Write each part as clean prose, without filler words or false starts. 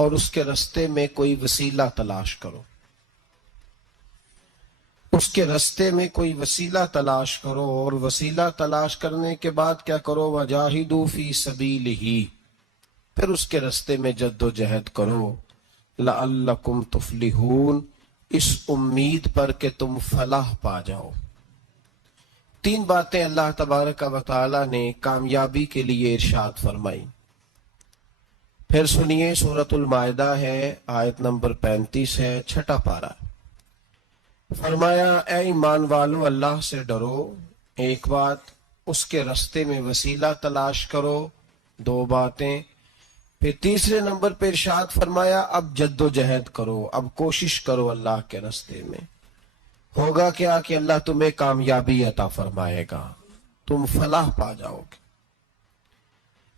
اور اس کے رستے میں کوئی وسیلہ تلاش کرو، اس کے رستے میں کوئی وسیلہ تلاش کرو، اور وسیلہ تلاش کرنے کے بعد کیا کرو؟ وَجَاهِدُوا فِي سَبِيلِهِ، پھر اس کے رستے میں جد و جہد کرو، لَعَلَّكُمْ تُفْلِحُونَ، اس امید پر کہ تم فلاح پا جاؤ۔ تین باتیں اللہ تبارک و تعالی نے کامیابی کے لیے ارشاد فرمائی۔ پھر سنیے، سورۃ المائدہ ہے، آیت نمبر 35 ہے، 6 پارہ۔ فرمایا اے ایمان والو اللہ سے ڈرو، ایک بات، اس کے رستے میں وسیلہ تلاش کرو، 2 باتیں، پھر تیسرے نمبر پہ ارشاد فرمایا اب جد و جہد کرو، اب کوشش کرو اللہ کے رستے میں۔ ہوگا کیا کہ اللہ تمہیں کامیابی عطا فرمائے گا، تم فلاح پا جاؤ گے۔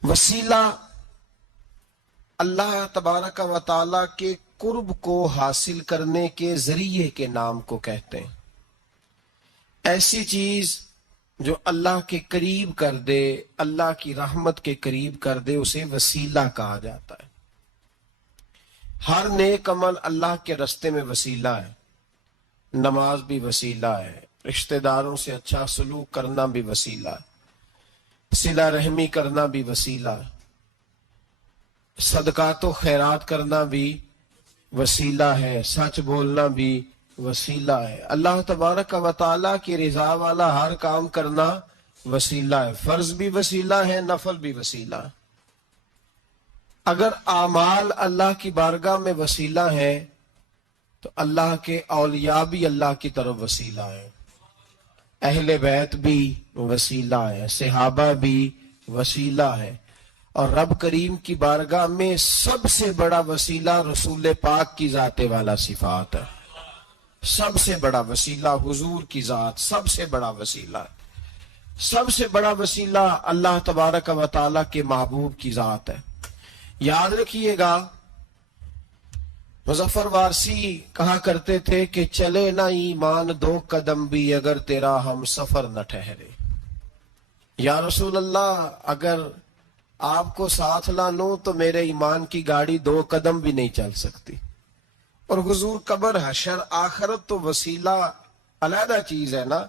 وسیلہ اللہ تبارک و تعالی کے قرب کو حاصل کرنے کے ذریعے کے نام کو کہتے ہیں۔ ایسی چیز جو اللہ کے قریب کر دے، اللہ کی رحمت کے قریب کر دے، اسے وسیلہ کہا جاتا ہے۔ ہر نیک عمل اللہ کے رستے میں وسیلہ ہے۔ نماز بھی وسیلہ ہے، رشتہ داروں سے اچھا سلوک کرنا بھی وسیلہ ہے، صلہ رحمی کرنا بھی وسیلہ ہے، صدقات و خیرات کرنا بھی وسیلہ ہے، سچ بولنا بھی وسیلہ ہے، اللہ تبارک و تعالیٰ کی رضا والا ہر کام کرنا وسیلہ ہے، فرض بھی وسیلہ ہے، نفل بھی وسیلہ ہے۔ اگر اعمال اللہ کی بارگاہ میں وسیلہ ہے تو اللہ کے اولیاء بھی اللہ کی طرف وسیلہ ہے، اہل بیت بھی وسیلہ ہے، صحابہ بھی وسیلہ ہے، اور رب کریم کی بارگاہ میں سب سے بڑا وسیلہ رسول پاک کی ذات والا صفات ہے۔ سب سے بڑا وسیلہ حضور کی ذات، سب سے بڑا وسیلہ ہے، سب سے بڑا وسیلہ اللہ تبارک و تعالیٰ کے محبوب کی ذات ہے۔ یاد رکھیے گا، مظفر وارسی کہا کرتے تھے کہ چلے نہ ایمان 2 قدم بھی اگر تیرا ہم سفر نہ ٹھہرے۔ یا رسول اللہ، اگر آپ کو ساتھ نہ لوں تو میرے ایمان کی گاڑی 2 قدم بھی نہیں چل سکتی۔ اور حضور قبر، حشر، آخرت تو وسیلہ علیحدہ چیز ہے نا۔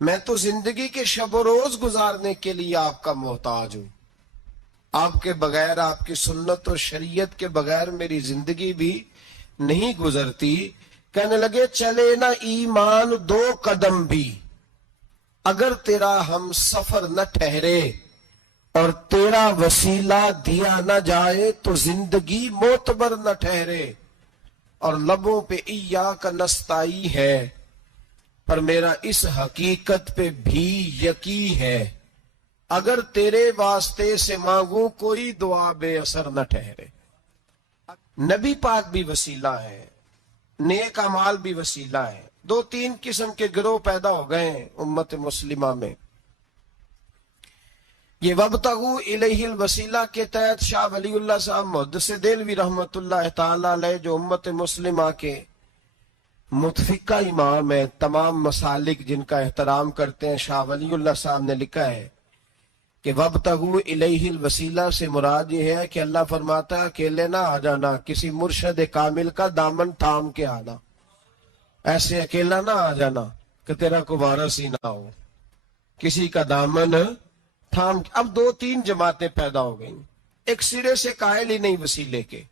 میں تو زندگی کے شب و روز گزارنے کے لیے آپ کا محتاج ہوں، آپ کے بغیر، آپ کی سنت اور شریعت کے بغیر میری زندگی بھی نہیں گزرتی۔ کہنے لگے چلے نہ ایمان 2 قدم بھی اگر تیرا ہم سفر نہ ٹھہرے، اور تیرا وسیلہ دیا نہ جائے تو زندگی معتبر نہ ٹھہرے۔ اور لبوں پہ ایاک نستعین ہے، پر میرا اس حقیقت پہ بھی یقین ہے، اگر تیرے واسطے سے مانگوں کوئی دعا بے اثر نہ ٹھہرے۔ نبی پاک بھی وسیلہ ہے، نیک اعمال بھی وسیلہ ہے۔ 2-3 قسم کے گروہ پیدا ہو گئے ہیں امت مسلمہ میں۔ یہ وابتغوا الیہ الوسیلہ کے تحت شاہ ولی اللہ صاحب محدث دہلوی رحمۃ اللہ تعالی علیہ، جو امت مسلمہ کے متفقہ امام ہیں، تمام مسالک جن کا احترام کرتے ہیں، شاہ ولی اللہ صاحب نے لکھا ہے کہ وابتغوا الیہ الوسیلہ سے مراد یہ ہے کہ اللہ فرماتا ہے اکیلے نہ آ جانا، کسی مرشد کامل کا دامن تھام کے آنا، ایسے اکیلا نہ آ جانا کہ تیرا کوئی وارث ہی نہ ہو، کسی کا دامن تھام۔ اب 2-3 جماعتیں پیدا ہو گئیں، ایک سرے سے قائل ہی نہیں وسیلے کے۔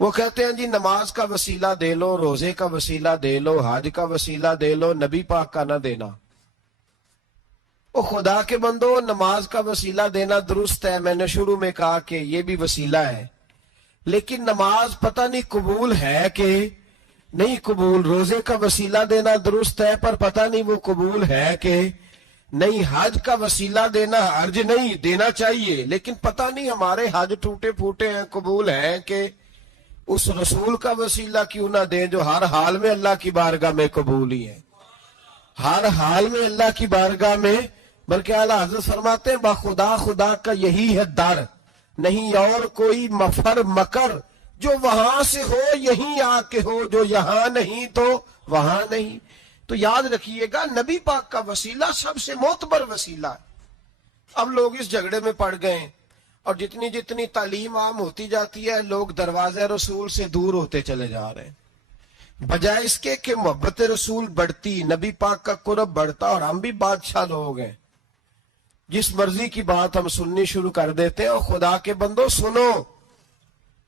وہ کہتے ہیں جی نماز کا وسیلہ دے لو، روزے کا وسیلہ دے لو، حج کا وسیلہ دے لو، نبی پاک کا نہ دینا۔ وہ خدا کے بندو، نماز کا وسیلہ دینا درست ہے، میں نے شروع میں کہا کہ یہ بھی وسیلہ ہے، لیکن نماز پتہ نہیں قبول ہے کہ نہیں قبول۔ روزے کا وسیلہ دینا درست ہے، پر پتہ نہیں وہ قبول ہے کہ نہیں۔ حج کا وسیلہ دینا حج نہیں دینا چاہیے، لیکن پتہ نہیں ہمارے حج ٹوٹے پھوٹے ہیں، قبول ہیں کہ اس رسول کا وسیلہ کیوں نہ دیں جو ہر حال میں اللہ کی بارگاہ میں قبول ہی ہے، ہر حال میں اللہ کی بارگاہ میں۔ بلکہ اعلیٰ حضرت فرماتے ہیں بخدا خدا کا یہی ہے در، نہیں اور کوئی مفر مکر، جو وہاں سے ہو یہیں آ کے ہو، جو یہاں نہیں تو وہاں نہیں۔ تو یاد رکھیے گا، نبی پاک کا وسیلہ سب سے معتبر وسیلہ ہے۔ اب لوگ اس جھگڑے میں پڑ گئے، اور جتنی جتنی تعلیم عام ہوتی جاتی ہے لوگ دروازے رسول سے دور ہوتے چلے جا رہے ہیں، بجائے اس کے کہ محبت رسول بڑھتی، نبی پاک کا قرب بڑھتا، اور ہم بھی بادشاہ لوگ ہیں، جس مرضی کی بات ہم سننی شروع کر دیتے ہیں۔ اور خدا کے بندو سنو،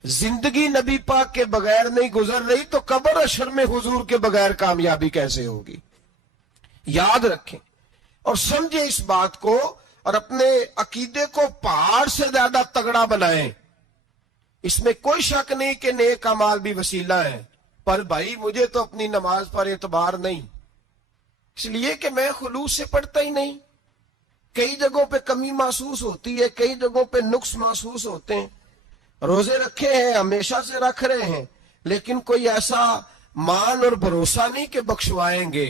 زندگی نبی پاک کے بغیر نہیں گزر رہی تو قبر حشر میں حضور کے بغیر کامیابی کیسے ہوگی؟ یاد رکھیں اور سمجھیں اس بات کو، اور اپنے عقیدے کو پہاڑ سے زیادہ تگڑا بنائیں۔ اس میں کوئی شک نہیں کہ نیک اعمال بھی وسیلہ ہے، پر بھائی مجھے تو اپنی نماز پر اعتبار نہیں، اس لیے کہ میں خلوص سے پڑھتا ہی نہیں۔ کئی جگہوں پہ کمی محسوس ہوتی ہے، کئی جگہوں پہ نقص محسوس ہوتے ہیں۔ روزے رکھے ہیں، ہمیشہ سے رکھ رہے ہیں، لیکن کوئی ایسا مان اور بھروسہ نہیں کہ بخشوائیں گے۔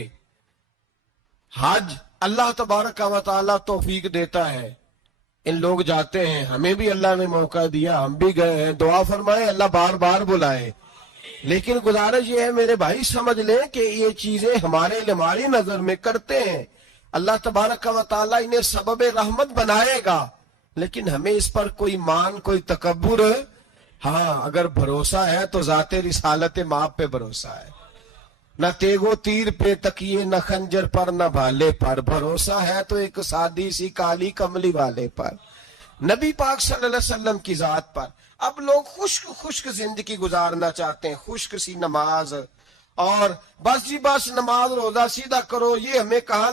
حج اللہ تبارک و تعالیٰ توفیق دیتا ہے، ان لوگ جاتے ہیں، ہمیں بھی اللہ نے موقع دیا، ہم بھی گئے ہیں، دعا فرمائے اللہ بار بار بلائے۔ لیکن گزارش یہ ہے میرے بھائی سمجھ لیں کہ یہ چیزیں ہماری نظر میں کرتے ہیں، اللہ تبارک و تعالیٰ انہیں سبب رحمت بنائے گا، لیکن ہمیں اس پر کوئی مان، کوئی تکبر، ہاں اگر بھروسہ ہے تو ذات رسالت ماپ پہ بھروسہ ہے، نہ تیگو تیر پہ تکیے، نہ خنجر پر، نہ بھالے پر، بھروسہ ہے تو ایک سادی سی کالی کملی والے پر، نبی پاک صلی اللہ علیہ وسلم کی ذات پر۔ اب لوگ خشک زندگی گزارنا چاہتے ہیں، خشک سی نماز، اور بس جی بس نماز روزہ سیدھا کرو، یہ ہمیں کہاں